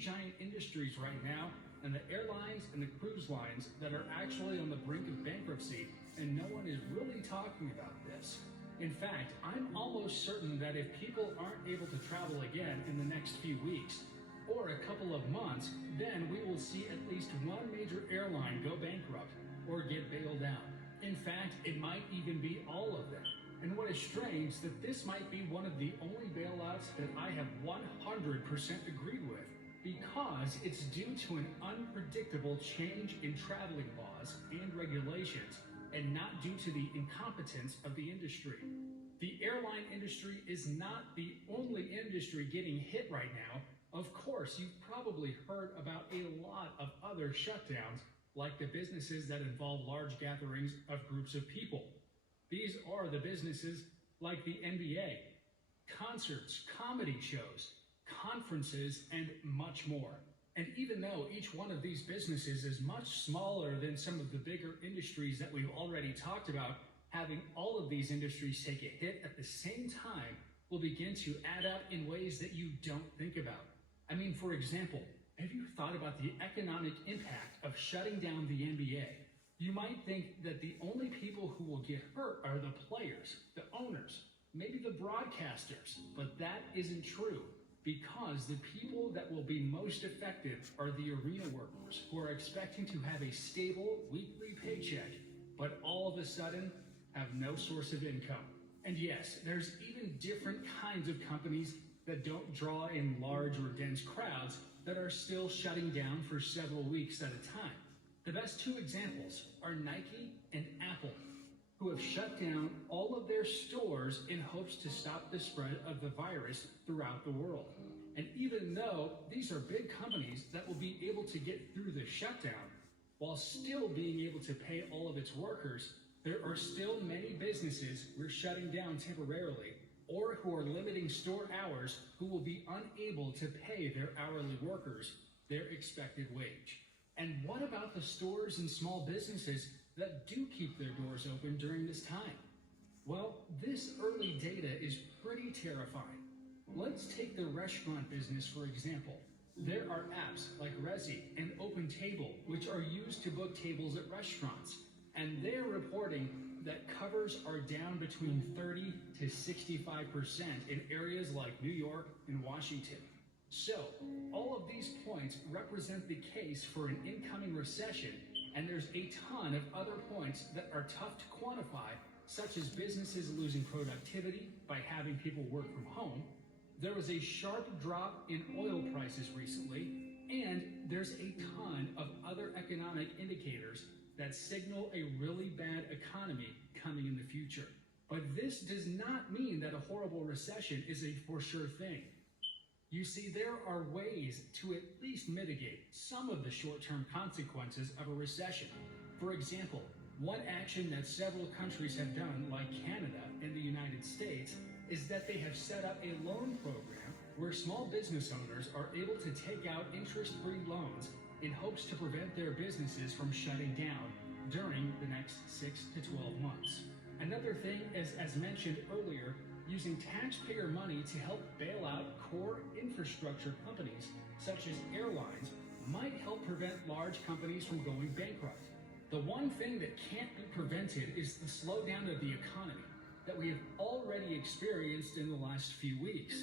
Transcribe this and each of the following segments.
giant industries right now, and the airlines and the cruise lines that are actually on the brink of bankruptcy, and no one is really talking about this. In fact, I'm almost certain that if people aren't able to travel again in the next few weeks, or a couple of months, then we will see at least one major airline go bankrupt or get bailed out. In fact, it might even be all of them. And what is strange, that this might be one of the only bailouts that I have 100% agreed with, because it's due to an unpredictable change in traveling laws and regulations, and not due to the incompetence of the industry. The airline industry is not the only industry getting hit right now. Of course, you've probably heard about a lot of other shutdowns, like the businesses that involve large gatherings of groups of people. These are the businesses like the NBA, concerts, comedy shows, conferences, and much more. And even though each one of these businesses is much smaller than some of the bigger industries that we've already talked about, having all of these industries take a hit at the same time will begin to add up in ways that you don't think about. I mean, for example, have you thought about the economic impact of shutting down the NBA? You might think that the only people who will get hurt are the players, the owners, maybe the broadcasters, but that isn't true, because the people that will be most affected are the arena workers who are expecting to have a stable weekly paycheck, but all of a sudden have no source of income. And yes, there's even different kinds of companies that don't draw in large or dense crowds that are still shutting down for several weeks at a time. The best two examples are Nike and Apple, who have shut down all of their stores in hopes to stop the spread of the virus throughout the world. And even though these are big companies that will be able to get through the shutdown while still being able to pay all of its workers, there are still many businesses who are shutting down temporarily, or who are limiting store hours, who will be unable to pay their hourly workers their expected wage. And what about the stores and small businesses that do keep their doors open during this time? Well, this early data is pretty terrifying. Let's take the restaurant business, for example. There are apps like Resy and OpenTable, which are used to book tables at restaurants, and they're reporting that covers are down between 30 to 65% in areas like New York and Washington. So, all of these points represent the case for an incoming recession, and there's a ton of other points that are tough to quantify, such as businesses losing productivity by having people work from home. There was a sharp drop in oil prices recently, and there's a ton of other economic indicators that signal a really bad economy coming in the future. But this does not mean that a horrible recession is a for sure thing. You see, there are ways to at least mitigate some of the short-term consequences of a recession. For example, one action that several countries have done, like Canada and the United States, is that they have set up a loan program where small business owners are able to take out interest-free loans in hopes to prevent their businesses from shutting down during the next 6 to 12 months. Another thing is, as mentioned earlier, using taxpayer money to help bail out core infrastructure companies, such as airlines, might help prevent large companies from going bankrupt. The one thing that can't be prevented is the slowdown of the economy that we have already experienced in the last few weeks,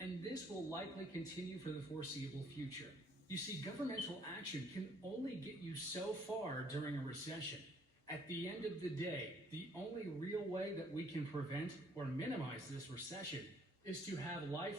and this will likely continue for the foreseeable future. You see, governmental action can only get you so far during a recession. At the end of the day, the only real way that we can prevent or minimize this recession is to have life